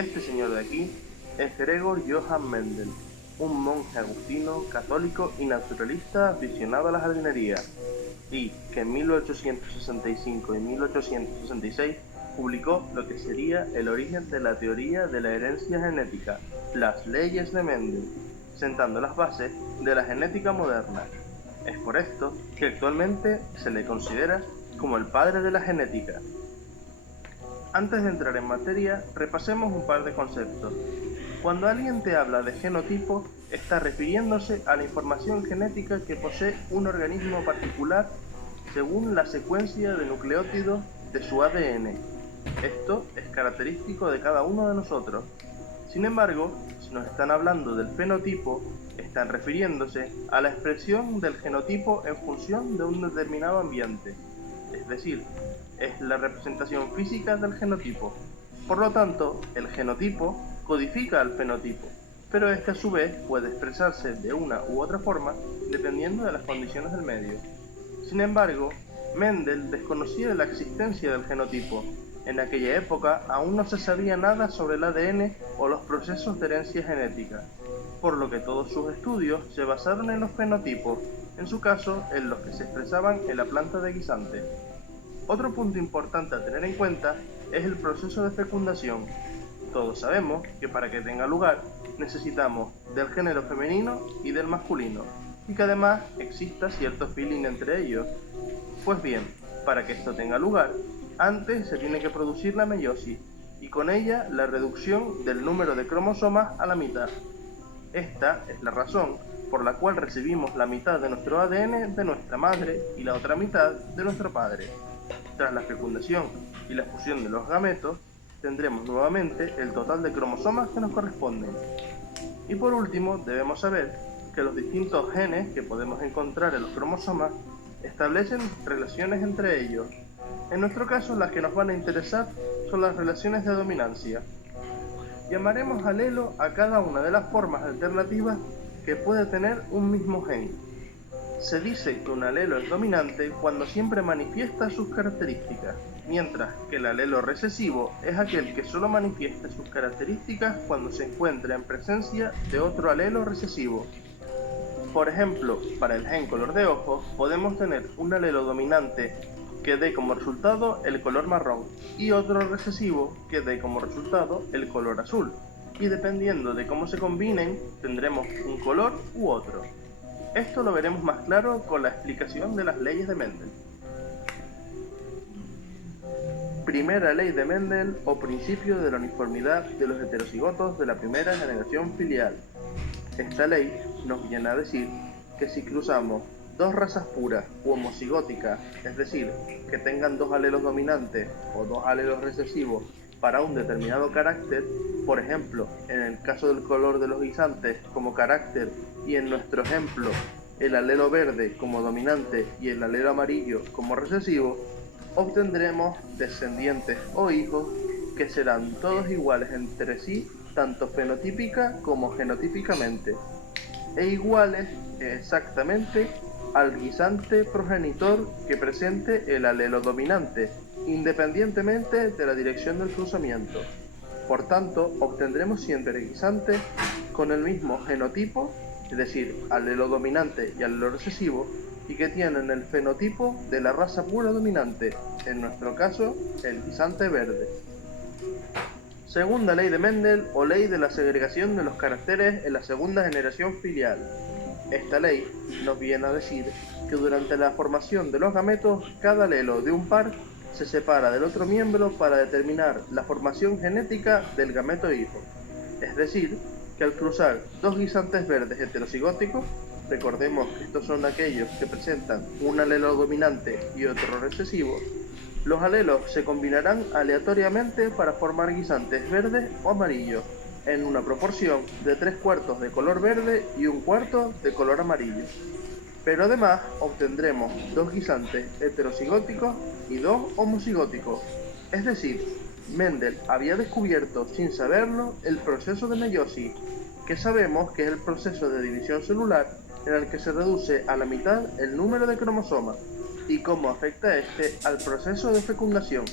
Este señor de aquí es Gregor Johann Mendel, un monje agustino, católico y naturalista aficionado a la jardinería, y que en 1865 y 1866 publicó lo que sería el origen de la teoría de la herencia genética, las leyes de Mendel, sentando las bases de la genética moderna. Es por esto que actualmente se le considera como el padre de la genética. Antes de entrar en materia, repasemos un par de conceptos. Cuando alguien te habla de genotipo, está refiriéndose a la información genética que posee un organismo particular según la secuencia de nucleótidos de su ADN. Esto es característico de cada uno de nosotros. Sin embargo, si nos están hablando del fenotipo, están refiriéndose a la expresión del genotipo en función de un determinado ambiente. Es decir, es la representación física del genotipo. Por lo tanto, el genotipo codifica al fenotipo, pero este a su vez puede expresarse de una u otra forma dependiendo de las condiciones del medio. Sin embargo, Mendel desconocía la existencia del genotipo. En aquella época aún no se sabía nada sobre el ADN o los procesos de herencia genética, por lo que todos sus estudios se basaron en los fenotipos, en su caso en los que se expresaban en la planta de guisante. Otro punto importante a tener en cuenta es el proceso de fecundación. Todos sabemos que para que tenga lugar necesitamos del género femenino y del masculino, y que además exista cierto feeling entre ellos. Pues bien, para que esto tenga lugar, antes se tiene que producir la meiosis, y con ella la reducción del número de cromosomas a la mitad. Esta es la razón por la cual recibimos la mitad de nuestro ADN de nuestra madre y la otra mitad de nuestro padre. Tras la fecundación y la fusión de los gametos, tendremos nuevamente el total de cromosomas que nos corresponden. Y por último, debemos saber que los distintos genes que podemos encontrar en los cromosomas establecen relaciones entre ellos. En nuestro caso, las que nos van a interesar son las relaciones de dominancia. Llamaremos alelo a cada una de las formas alternativas que puede tener un mismo gen. Se dice que un alelo es dominante cuando siempre manifiesta sus características, mientras que el alelo recesivo es aquel que solo manifiesta sus características cuando se encuentra en presencia de otro alelo recesivo. Por ejemplo, para el gen color de ojos podemos tener un alelo dominante que dé como resultado el color marrón y otro recesivo que dé como resultado el color azul, y dependiendo de cómo se combinen tendremos un color u otro. Esto lo veremos más claro con la explicación de las leyes de Mendel. Primera ley de Mendel o principio de la uniformidad de los heterocigotos de la primera generación filial. Esta ley nos viene a decir que si cruzamos dos razas puras u homocigóticas, es decir, que tengan dos alelos dominantes o dos alelos recesivos para un determinado carácter, por ejemplo, en el caso del color de los guisantes como carácter y en nuestro ejemplo el alelo verde como dominante y el alelo amarillo como recesivo, obtendremos descendientes o hijos que serán todos iguales entre sí, tanto fenotípica como genotípicamente, e iguales exactamente al guisante progenitor que presente el alelo dominante, independientemente de la dirección del cruzamiento. Por tanto, obtendremos siempre guisantes con el mismo genotipo, es decir, alelo dominante y alelo recesivo, y que tienen el fenotipo de la raza pura dominante, en nuestro caso, el guisante verde. Segunda ley de Mendel o ley de la segregación de los caracteres en la segunda generación filial. Esta ley nos viene a decir que durante la formación de los gametos, cada alelo de un par se separa del otro miembro para determinar la formación genética del gameto hijo. Es decir, que al cruzar dos guisantes verdes heterocigóticos, recordemos que estos son aquellos que presentan un alelo dominante y otro recesivo, los alelos se combinarán aleatoriamente para formar guisantes verdes o amarillos, en una proporción de 3/4 de color verde y 1/4 de color amarillo. Pero además obtendremos dos guisantes heterocigóticos y dos homocigóticos. Es decir, Mendel había descubierto sin saberlo el proceso de meiosis, que sabemos que es el proceso de división celular en el que se reduce a la mitad el número de cromosomas, y cómo afecta este al proceso de fecundación.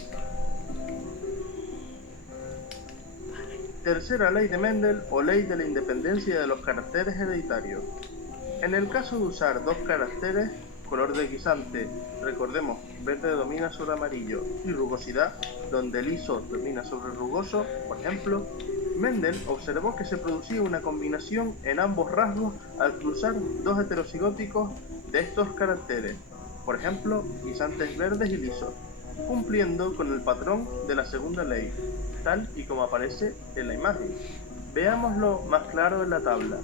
Tercera ley de Mendel o ley de la independencia de los caracteres hereditarios. En el caso de usar dos caracteres, color de guisante, recordemos, verde domina sobre amarillo, y rugosidad, donde liso domina sobre rugoso, por ejemplo, Mendel observó que se producía una combinación en ambos rasgos al cruzar dos heterocigóticos de estos caracteres, por ejemplo, guisantes verdes y lisos, cumpliendo con el patrón de la segunda ley, tal y como aparece en la imagen. Veámoslo más claro en la tabla.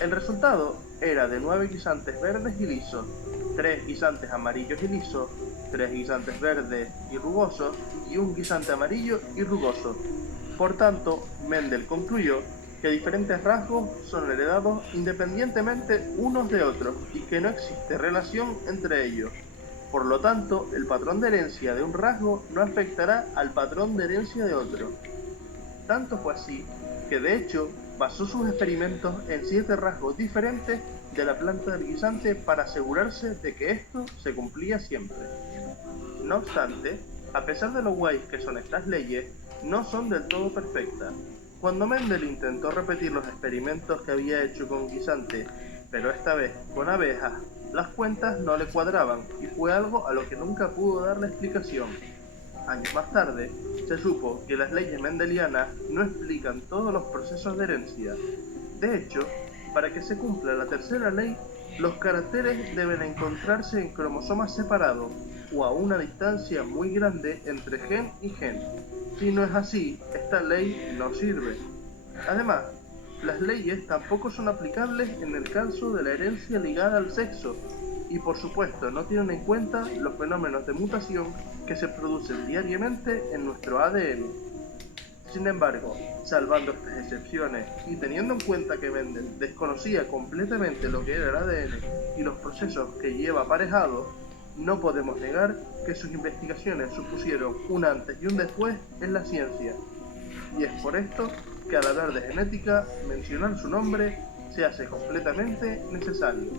El resultado era de 9 guisantes verdes y lisos, 3 guisantes amarillos y lisos, 3 guisantes verdes y rugosos y un guisante amarillo y rugoso. Por tanto, Mendel concluyó que diferentes rasgos son heredados independientemente unos de otros y que no existe relación entre ellos. Por lo tanto, el patrón de herencia de un rasgo no afectará al patrón de herencia de otro. Tanto fue así que de hecho basó sus experimentos en 7 rasgos diferentes de la planta del guisante para asegurarse de que esto se cumplía siempre. No obstante, a pesar de lo guays que son estas leyes, no son del todo perfectas. Cuando Mendel intentó repetir los experimentos que había hecho con guisante, pero esta vez con abejas, las cuentas no le cuadraban y fue algo a lo que nunca pudo darle explicación. Años más tarde, se supo que las leyes mendelianas no explican todos los procesos de herencia. De hecho, para que se cumpla la tercera ley, los caracteres deben encontrarse en cromosomas separados o a una distancia muy grande entre gen y gen. Si no es así, esta ley no sirve. Además, las leyes tampoco son aplicables en el caso de la herencia ligada al sexo, y por supuesto no tienen en cuenta los fenómenos de mutación que se producen diariamente en nuestro ADN. Sin embargo, salvando estas excepciones y teniendo en cuenta que Mendel desconocía completamente lo que era el ADN y los procesos que lleva aparejados, no podemos negar que sus investigaciones supusieron un antes y un después en la ciencia. Y es por esto que al hablar de genética, mencionar su nombre se hace completamente necesario.